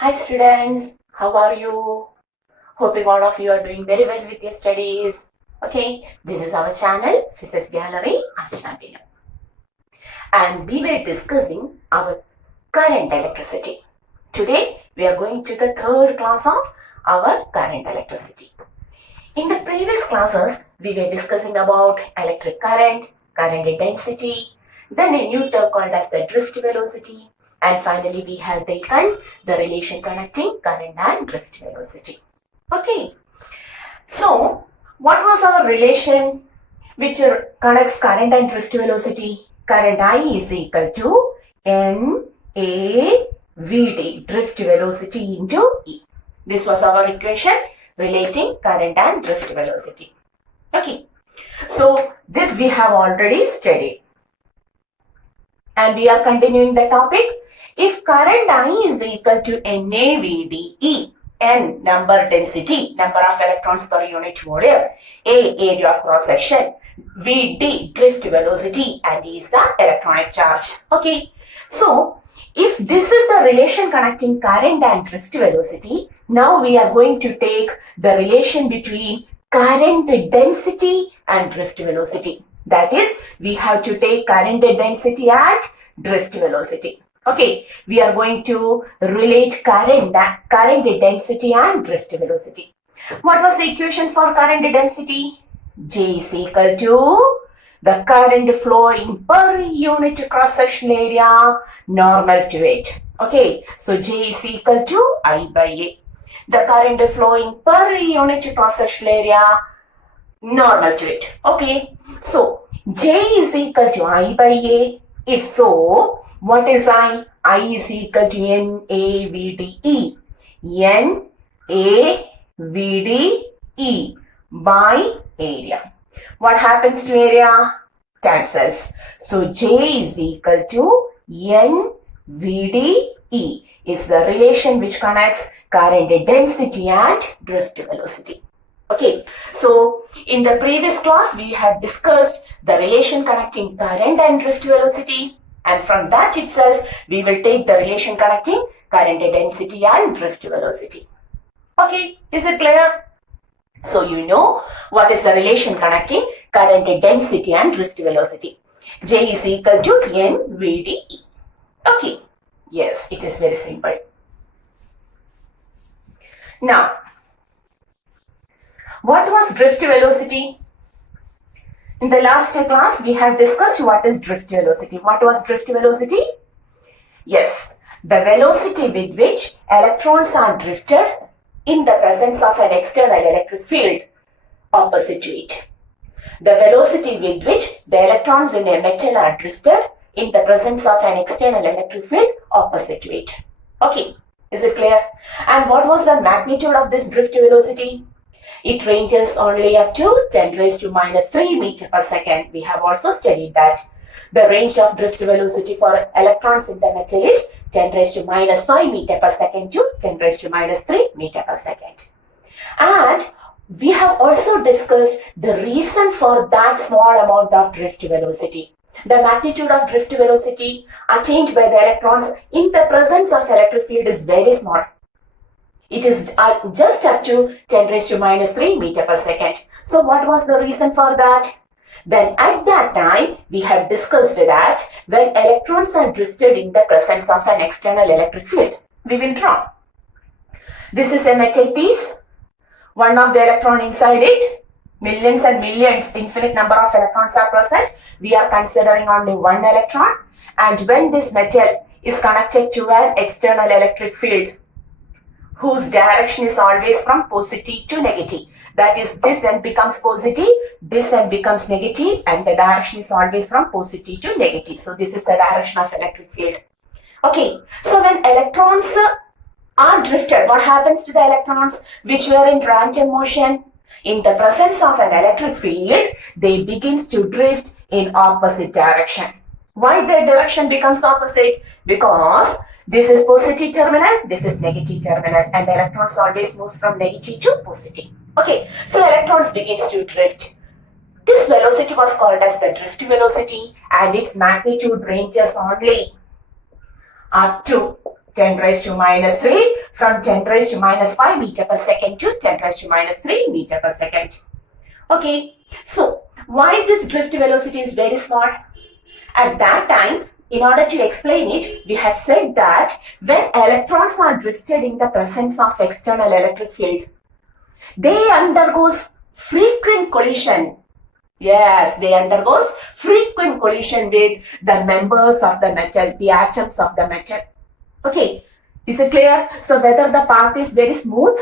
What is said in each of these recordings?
Hi students, how are you? Hoping all of you are doing very well with your studies. Okay, this is our channel, Physics Gallery, Ashna. And we were discussing our current electricity. Today, we are going to the third class of our current electricity. In the previous classes, we were discussing about electric current, current density, then a new term called as the drift velocity, and finally we have taken the relation connecting current and drift velocity. Okay, so what was our relation which connects current and drift velocity? Current I is equal to NAVD, drift velocity into E. This was our equation relating current and drift velocity. Okay, so this we have already studied. And we are continuing the topic. If current I is equal to NAVDE, N number density, number of electrons per unit volume, A area of cross section, VD drift velocity, and E is the electronic charge. Okay, so if this is the relation connecting current and drift velocity, now we are going to take the relation between current density and drift velocity. That is, we have to take current density and drift velocity. Okay, we are going to relate current density and drift velocity. What was the equation for current density? J is equal to the current flowing per unit cross-sectional area normal to it. Okay, so J is equal to I by A. The current flowing per unit cross-sectional area normal to it. Okay, so J is equal to I by A. If so, what is I? I is equal to NAVDE. NAVDE by area. What happens to area? Cancels. So J is equal to NVDE is the relation which connects current density and drift velocity. Okay, so in the previous class we had discussed the relation connecting current and drift velocity, and from that itself we will take the relation connecting current density and drift velocity. Okay, is it clear? So you know what is the relation connecting current density and drift velocity. J is equal to NVDE. Okay, yes, it is very simple. Now, what was drift velocity? In the last class, we have discussed what is drift velocity. What was drift velocity? Yes, the velocity with which electrons are drifted in the presence of an external electric field opposite to it. The velocity with which the electrons in a metal are drifted in the presence of an external electric field opposite to it. Okay, is it clear? And what was the magnitude of this drift velocity? It ranges only up to 10 raised to minus 3 meter per second. We have also studied that. The range of drift velocity for electrons in the metal is 10 raised to minus 5 meter per second to 10 raised to minus 3 meter per second. And we have also discussed the reason for that small amount of drift velocity. The magnitude of drift velocity attained by the electrons in the presence of electric field is very small. It is just up to 10 raised to minus 3 meter per second. So what was the reason for that? Then at that time, we have discussed that when electrons are drifted in the presence of an external electric field, we will draw. This is a metal piece. One of the electron inside it, millions and millions, infinite number of electrons are present. We are considering only one electron. And when this metal is connected to an external electric field, whose direction is always from positive to negative. That is, this end becomes positive, this end becomes negative, and the direction is always from positive to negative. So this is the direction of electric field. Okay, so when electrons are drifted, what happens to the electrons which were in random motion? In the presence of an electric field, they begins to drift in opposite direction. Why their direction becomes opposite? Because this is positive terminal, this is negative terminal, and the electrons always moves from negative to positive. Okay, so electrons begins to drift. This velocity was called as the drift velocity, and its magnitude ranges only up to 10 raised to minus 3 from 10 raised to minus 5 meter per second to 10 raised to minus 3 meter per second. Okay, so why this drift velocity is very small? At that time, in order to explain it, we had said that when electrons are drifted in the presence of external electric field, they undergoes frequent collision. Yes, they undergoes frequent collision with the members of the metal, the atoms of the metal. Okay, is it clear? So whether the path is very smooth,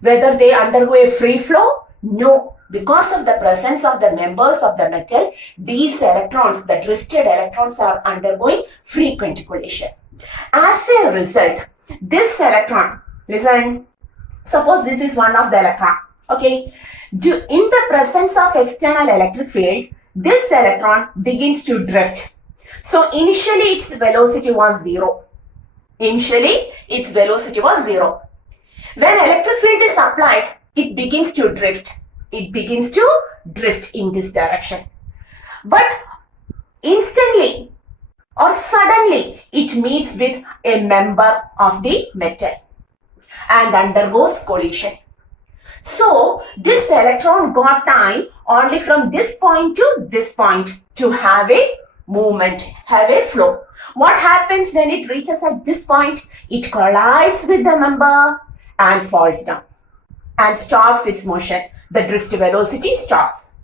whether they undergo a free flow? No, because of the presence of the members of the metal, these electrons, the drifted electrons, are undergoing frequent collision. As a result, this electron, listen, suppose this is one of the electron, okay, in the presence of external electric field, this electron begins to drift. So initially its velocity was 0. Initially its velocity was 0. When electric field is applied, it begins to drift. It begins to drift in this direction. But instantly or suddenly it meets with a member of the metal and undergoes collision. So this electron got time only from this point to this point to have a movement, have a flow. What happens when it reaches at this point? It collides with the member and falls down and stops its motion. The drift velocity stops.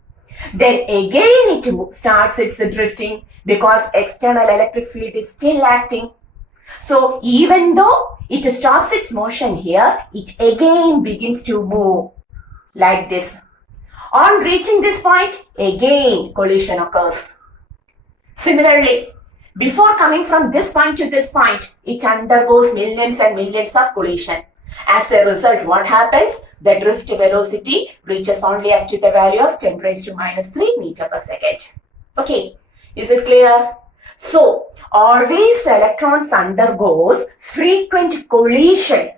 Then again it starts its drifting because external electric field is still acting. So even though it stops its motion here, it again begins to move like this. On reaching this point, again collision occurs. Similarly, before coming from this point to this point, it undergoes millions and millions of collision. As a result, what happens? The drift velocity reaches only up to the value of 10 raised to minus 3 meter per second. Okay, is it clear? So, always electrons undergoes frequent collision.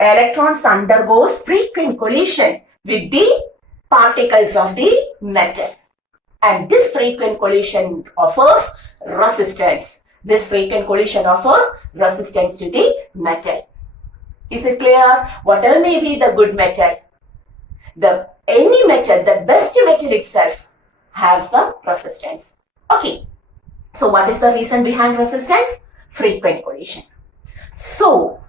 Electrons undergoes frequent collision with the particles of the metal. And this frequent collision offers resistance. This frequent collision offers resistance to the metal. Is it clear? Whatever may be the good metal, any metal, the best metal itself has some resistance. Okay. So what is the reason behind resistance? Frequent collision. So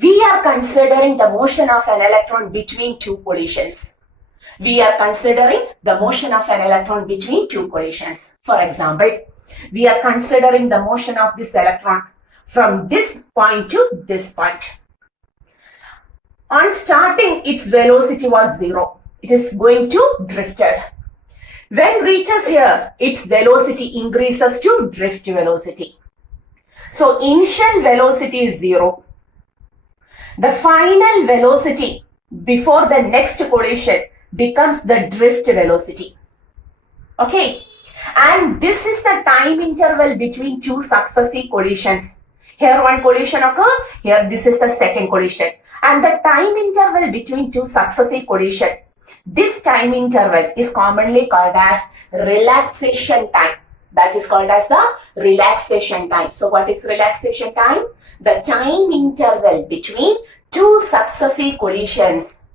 we are considering the motion of an electron between two collisions. We are considering the motion of an electron between two collisions. For example, we are considering the motion of this electron from this point to this point. On starting, its velocity was 0. It is going to drifted. When reaches here, its velocity increases to drift velocity. So initial velocity is 0. The final velocity before the next collision becomes the drift velocity. Okay. And this is the time interval between two successive collisions. Here one collision occurs, here this is the second collision. And the time interval between two successive collisions, this time interval is commonly called as relaxation time. That is called as the relaxation time. So what is relaxation time? The time interval between two successive collisions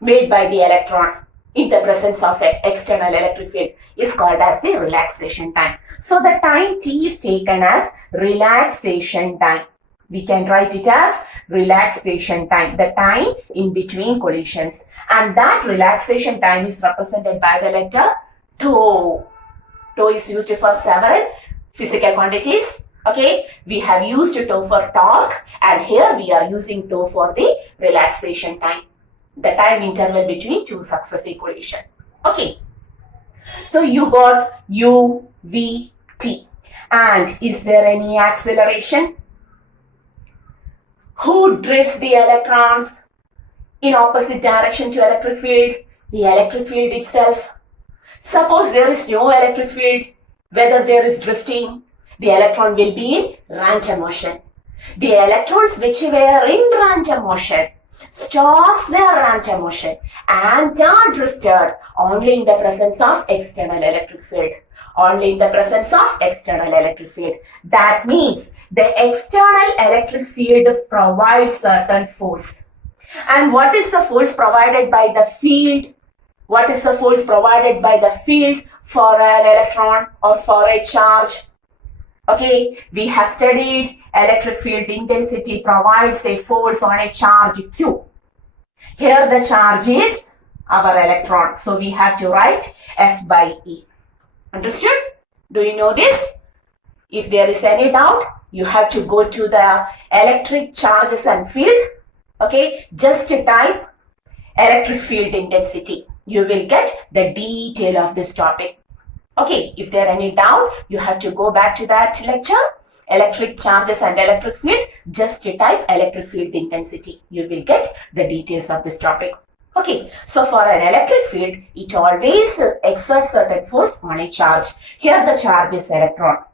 made by the electron in the presence of an external electric field is called as the relaxation time. So the time t is taken as relaxation time. We can write it as relaxation time, the time in between collisions. And that relaxation time is represented by the letter tau. Tau is used for several physical quantities. Okay, we have used tau for torque, and here we are using tau for the relaxation time, the time interval between two successive collisions. Okay, so you got u, v, t. And is there any acceleration? Who drifts the electrons in opposite direction to electric field? The electric field itself. Suppose there is no electric field, whether there is drifting, the electron will be in random motion. The electrons which were in random motion stops their random motion and are drifted only in the presence of external electric field. only in the presence of external electric field. That means the external electric field provides certain force. And what is the force provided by the field? What is the force provided by the field for an electron or for a charge? Okay, we have studied electric field intensity provides a force on a charge Q. Here the charge is our electron. So we have to write F by E. Understood? Do you know this? If there is any doubt, you have to go to the electric charges and field. Okay, just type electric field intensity. You will get the detail of this topic. Okay, if there any doubt, you have to go back to that lecture. Electric charges and electric field, just type electric field intensity. You will get the details of this topic. Okay, so for an electric field, it always exerts certain force on a charge. Here the charge is electron.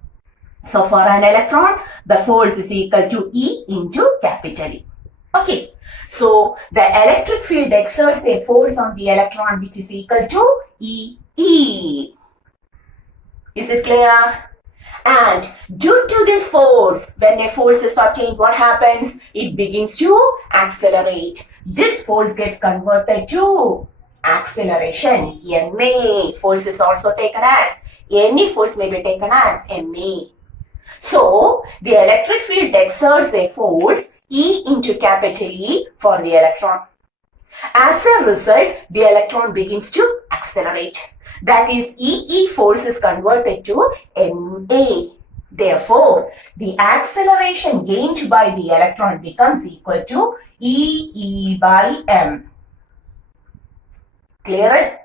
So for an electron, the force is equal to E into capital E. Okay, so the electric field exerts a force on the electron which is equal to E. Is it clear? And due to this force, when a force is obtained, what happens? It begins to accelerate. This force gets converted to acceleration, ma. Force is also taken as, any force may be taken as ma. So, the electric field exerts a force E into capital E for the electron. As a result, the electron begins to accelerate. That is, EE force is converted to ma. Therefore, the acceleration gained by the electron becomes equal to EE by m. Clear?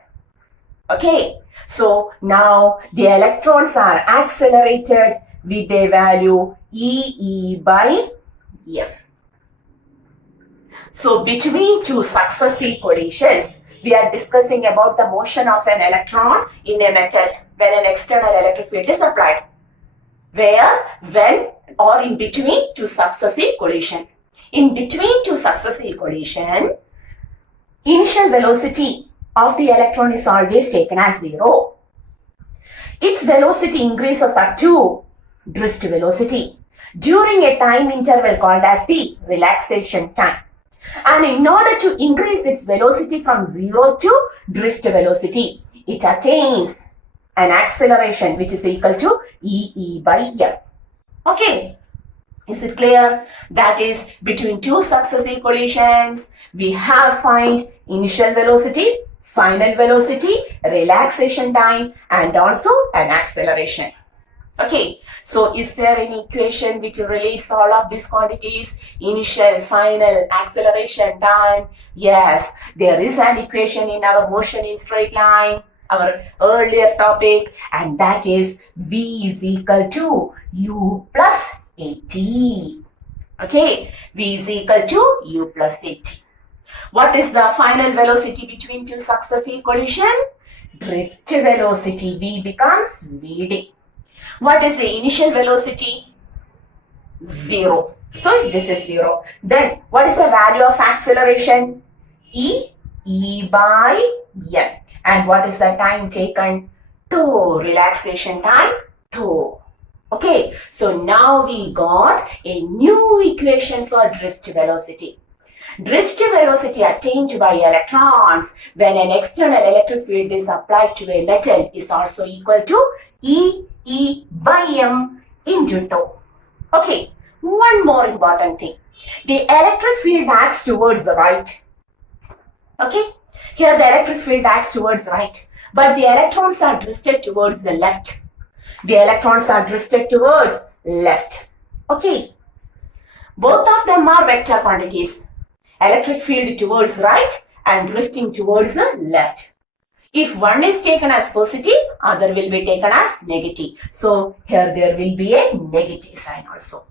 Okay. So, now the electrons are accelerated with a value EE by m. So, between two successive collisions, we are discussing about the motion of an electron in a metal when an external electric field is applied. Where, when, or in between two successive collision. In between two successive collision, initial velocity of the electron is always taken as 0. Its velocity increases up to drift velocity during a time interval called as the relaxation time. And in order to increase its velocity from 0 to drift velocity, it attains an acceleration which is equal to EE by m. Okay, is it clear? That is, between two successive collisions, we have find initial velocity, final velocity, relaxation time, and also an acceleration. Okay, so is there any equation which relates all of these quantities? Initial, final, acceleration, time? Yes, there is an equation in our motion in straight line, our earlier topic, and that is V is equal to U plus AT. Okay, V is equal to U plus AT. What is the final velocity between two successive collision? Drift velocity, V becomes Vd. What is the initial velocity? 0. So this is 0. Then what is the value of acceleration? E by m. And what is the time taken? Tau. Relaxation time, tau. Okay, so now we got a new equation for drift velocity. Drift velocity attained by electrons when an external electric field is applied to a metal is also equal to E by m into tau. Okay, one more important thing. The electric field acts towards the right. Okay, here the electric field acts towards right, but the electrons are drifted towards the left. The electrons are drifted towards left. Okay, both of them are vector quantities. Electric field towards right and drifting towards the left. If one is taken as positive, other will be taken as negative. So here there will be a negative sign also.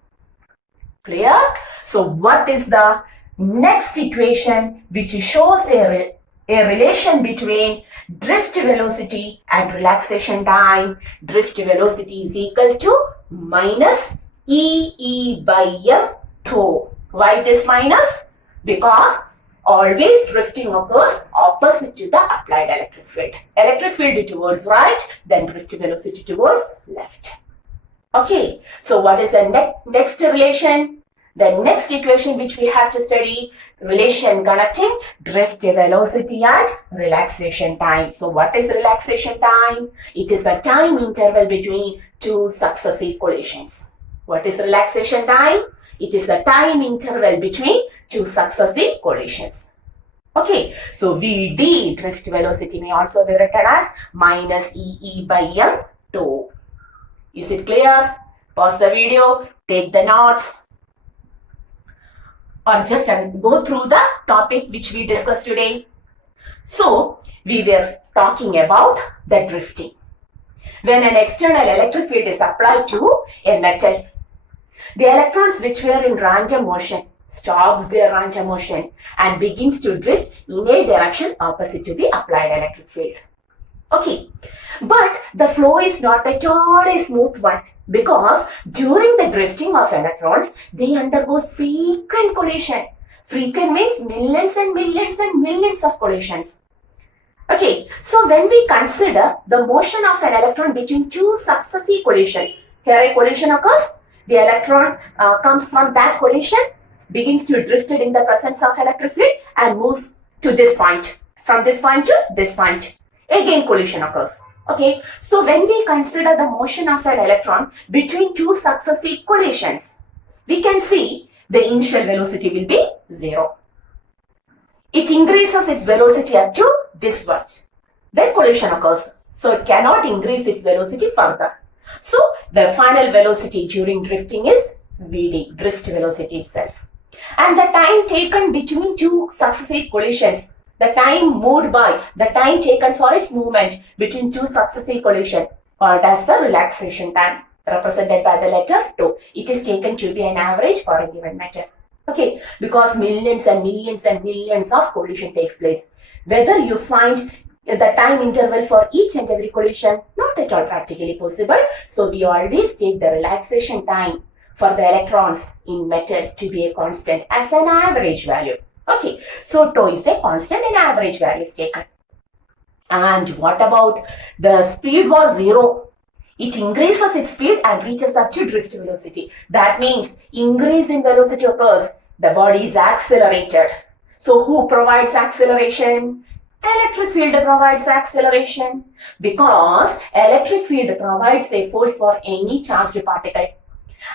Clear? So what is the next equation which shows a relation between drift velocity and relaxation time? Drift velocity is equal to minus EE by m tau. Why this minus? Because always drifting occurs opposite to the applied electric field. Electric field towards right, then drift velocity towards left. Okay, so what is the next relation? The next equation which we have to study, relation connecting drift velocity and relaxation time. So what is relaxation time? It is the time interval between two successive collisions. What is relaxation time? It is the time interval between two successive collisions. Okay, so Vd, drift velocity, may also be written as minus EE by M2. Is it clear? Pause the video, take the notes, or just go through the topic which we discussed today. So, we were talking about the drifting. When an external electric field is applied to a metal, the electrons which were in random motion stops their random motion and begins to drift in a direction opposite to the applied electric field. Okay, but the flow is not at all a smooth one, because during the drifting of electrons, they undergo frequent collision. Frequent means millions and millions and millions of collisions. Okay, so when we consider the motion of an electron between two successive collisions, here a collision occurs, the electron comes from that collision, begins to drift in the presence of electric field and moves to this point. From this point to this point, again collision occurs. Okay, so when we consider the motion of an electron between two successive collisions, we can see the initial velocity will be 0. It increases its velocity up to this one. Then collision occurs, so it cannot increase its velocity further. So the final velocity during drifting is Vd, drift velocity itself. And the time taken between two successive collisions, the time moved by, the time taken for its movement between two successive collisions, called as the relaxation time, represented by the letter 2. It is taken to be an average for a given metal. Okay, because millions and millions and millions of collision takes place. Whether you find the time interval for each and every collision, not at all practically possible. So we always take the relaxation time for the electrons in metal to be a constant as an average value. Okay, so tau is a constant and average value is taken. And what about the speed was 0? It increases its speed and reaches up to drift velocity. That means increase in velocity occurs. The body is accelerated. So who provides acceleration? Electric field provides acceleration, because electric field provides a force for any charged particle.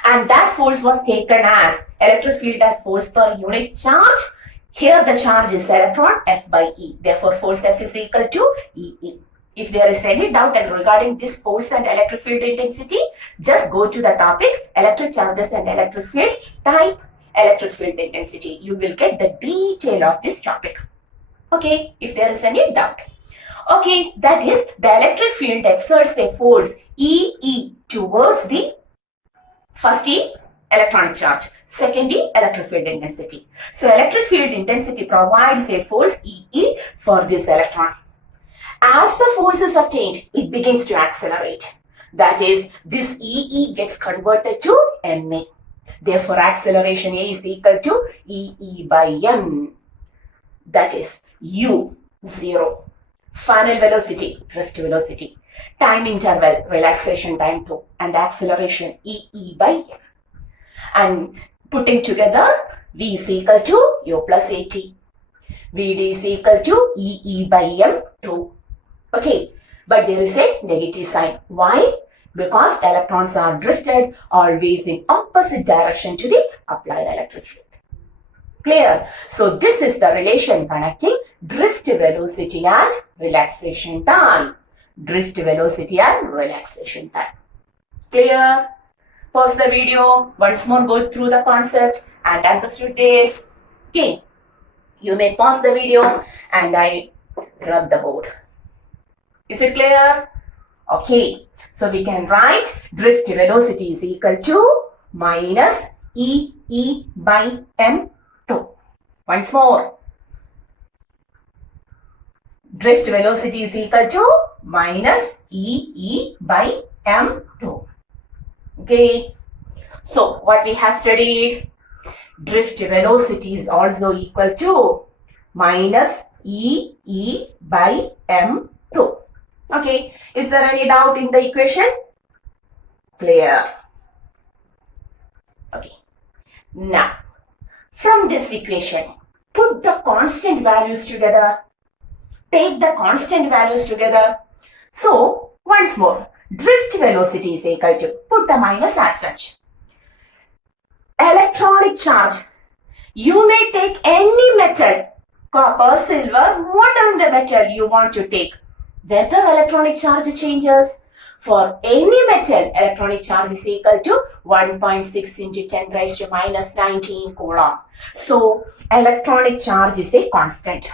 And that force was taken as electric field as force per unit charge. Here the charge is electron, F by E. Therefore, force F is equal to EE. If there is any doubt regarding this force and electric field intensity, just go to the topic, electric charges and electric field, type electric field intensity. You will get the detail of this topic. Okay, if there is any doubt. Okay, that is, the electric field exerts a force EE towards the first E, electronic charge, second E, electric field intensity. So electric field intensity provides a force EE for this electron. As the force is obtained, it begins to accelerate. That is, this EE gets converted to MA. Therefore, acceleration A is equal to EE by M. That is U, 0. Final velocity, drift velocity. Time interval, relaxation time 2. And acceleration EE by M. And putting together, V is equal to U plus AT. Vd is equal to EE by M2. Okay, but there is a negative sign. Why? Because electrons are drifted always in opposite direction to the applied electric field. Clear? So this is the relation connecting drift velocity and relaxation time. Drift velocity and relaxation time. Clear? Pause the video. Once more go through the concept and understood this. Okay. You may pause the video and I rub the board. Is it clear? Okay. So we can write drift velocity is equal to minus EE by M2. Once more. Drift velocity is equal to minus EE by M2. Okay. So what we have studied, drift velocity is also equal to minus E by M2. Okay, is there any doubt in the equation? Clear? Okay, now from this equation, put the constant values together. Take the constant values together. So, once more, drift velocity is equal to, put the minus as such. Electronic charge. You may take any metal, copper, silver, whatever the metal you want to take. Whether electronic charge changes. For any metal, electronic charge is equal to 1.6 into 10 raised to minus 19 coulomb. So, electronic charge is a constant.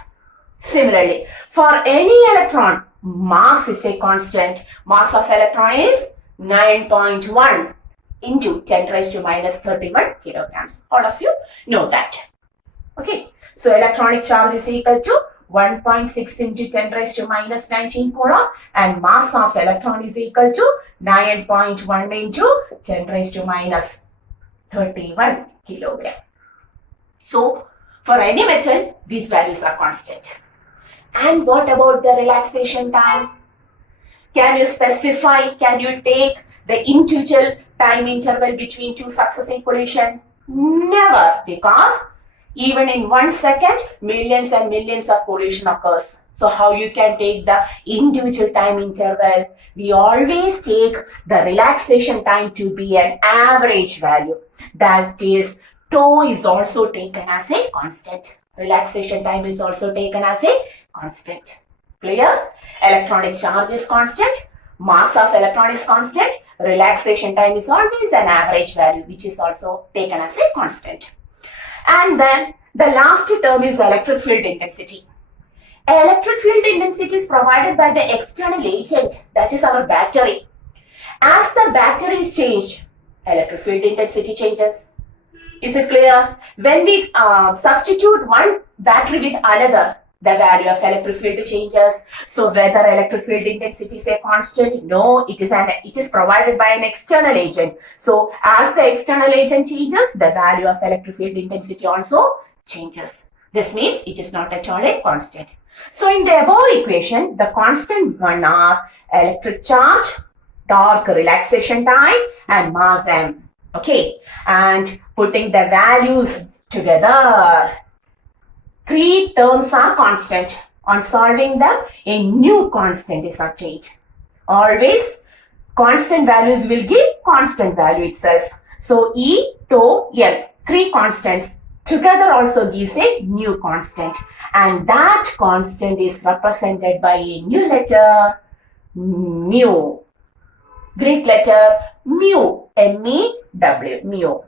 Similarly, for any electron, mass is a constant. Mass of electron is 9.1 into 10 raised to minus 31 kilograms. All of you know that. Okay. So, electronic charge is equal to 1.6 into 10 raised to minus 19 coulomb, and mass of electron is equal to 9.1 into 10 raised to minus 31 kilogram. So, for any metal, these values are constant. And what about the relaxation time? Can you specify, can you take the individual time interval between two successive collisions? Never, because even in 1 second, millions and millions of collision occurs. So how you can take the individual time interval? We always take the relaxation time to be an average value. That is, tau is also taken as a constant. Relaxation time is also taken as a constant. Clear? Electronic charge is constant. Mass of electron is constant. Relaxation time is always an average value, which is also taken as a constant. And then the last term is electric field intensity. Electric field intensity is provided by the external agent, that is our battery. As the battery is changed, electric field intensity changes. Is it clear? When we substitute one battery with another, the value of electric field changes. So whether electric field intensity is a constant? No, it is provided by an external agent. So as the external agent changes, the value of electric field intensity also changes. This means it is not at all a constant. So in the above equation, the constant one are electric charge, torque, relaxation time, and mass m. Okay, and putting the values together, three terms are constant. On solving them, a new constant is obtained. Always constant values will give constant value itself. So E, tau, L, three constants together also gives a new constant, and that constant is represented by a new letter mu. Greek letter mu, M-E-W, mu.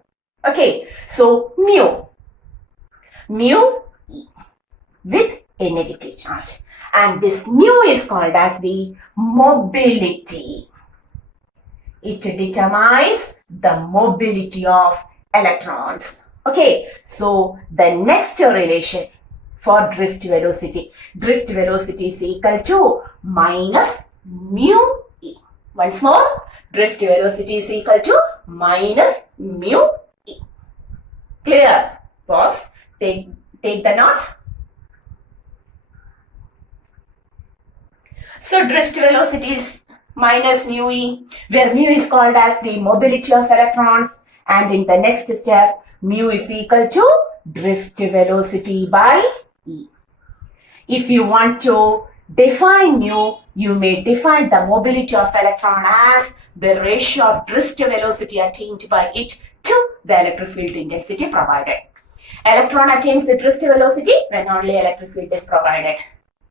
Okay, so mu with a negative charge, and this mu is called as the mobility. It determines the mobility of electrons. Okay, so the next relation for drift velocity is equal to minus mu e. Once more, drift velocity is equal to minus mu e. Clear? Pause. Take the notes. So drift velocity is minus mu e, where mu is called as the mobility of electrons, and in the next step, mu is equal to drift velocity by E. If you want to define mu, you may define the mobility of electron as the ratio of drift velocity attained by it to the electric field intensity provided. Electron attains the drift velocity when only electric field is provided.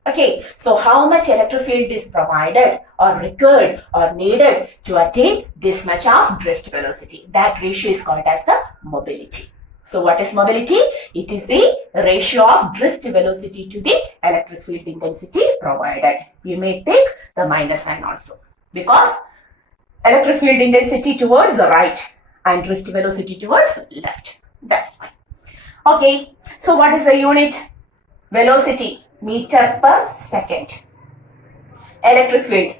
Okay, so how much electric field is provided or required or needed to attain this much of drift velocity? That ratio is called as the mobility. So what is mobility? It is the ratio of drift velocity to the electric field intensity provided. You may take the minus sign also, because electric field intensity towards the right and drift velocity towards left. That's fine. Okay, so what is the unit? Velocity, meter per second. Electric field,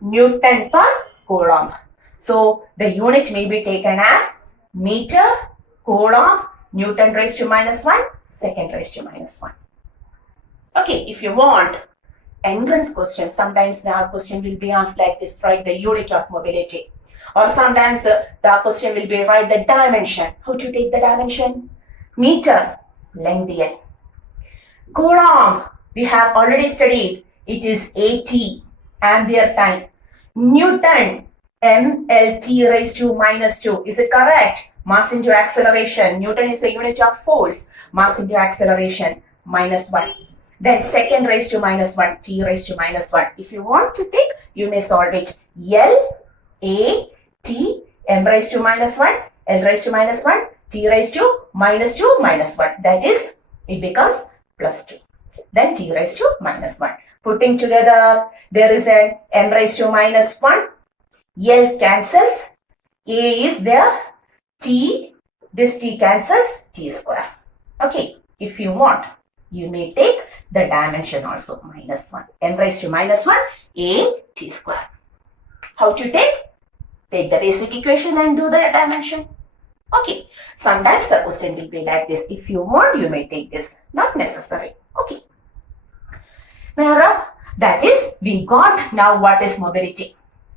Newton per coulomb. So the unit may be taken as meter, coulomb, Newton raised to minus 1, second raised to minus 1. Okay, if you want entrance questions, sometimes the question will be asked like this, write the unit of mobility. Or sometimes the question will be write the dimension. How to take the dimension? Meter, length L. Coulomb, we have already studied. It is 80 ampere time. Newton, mLT raised to minus 2. Is it correct? Mass into acceleration. Newton is the unit of force. Mass into acceleration, minus 1. Then second raised to minus 1, t raised to minus 1. If you want to take, you may solve it. L, A, T, m raised to minus 1, L raised to minus 1, t raised to minus 2, minus 1. That is, it becomes plus 2. Then t raised to minus 1. Putting together, there is an m raised to minus 1. L cancels. A is there. T, this t cancels. T square. Okay, if you want, you may take the dimension also, minus 1. M raised to minus 1, A, t square. How to take? Take the basic equation and do the dimension. Okay, sometimes the question will be like this. If you want, you may take this. Not necessary. Okay. Now, that is, we got now what is mobility.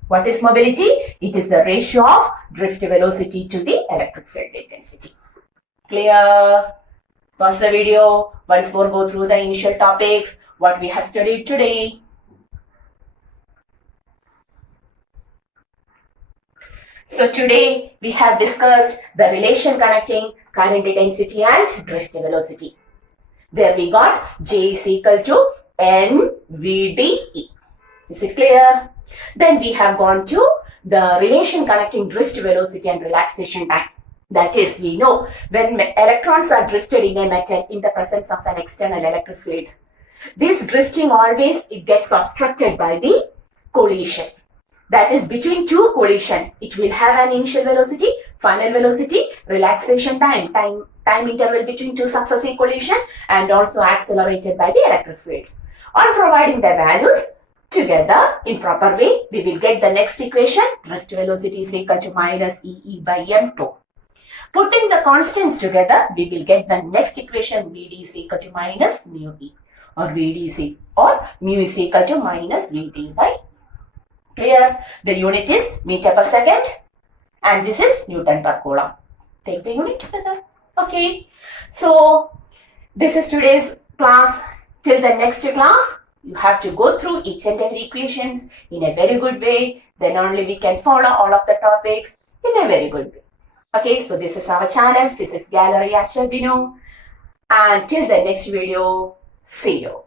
What is mobility? It is the ratio of drift velocity to the electric field intensity. Clear? Pause the video. Once more go through the initial topics, what we have studied today. So today we have discussed the relation connecting current density and drift velocity. There we got J is equal to NVDE. Is it clear? Then we have gone to the relation connecting drift velocity and relaxation time. That is, we know when electrons are drifted in a metal in the presence of an external electric field, this drifting always, it gets obstructed by the collision. That is, between two collision, it will have an initial velocity, final velocity, relaxation time, time interval between two successive collision, and also accelerated by the electric field. On providing the values together in proper way, we will get the next equation. Drift velocity is equal to minus EE by M2. Putting the constants together, we will get the next equation. Vd is equal to minus mu E, or Vd is or mu is equal to minus Vd by. Clear? The unit is meter per second, and this is Newton per Coulomb. Take the unit together. Okay. So this is today's class. Till the next class, you have to go through each and every equations in a very good way. Then only we can follow all of the topics in a very good way. Okay, so this is our channel, Physics Gallery Ashar Binu. And till the next video, see you.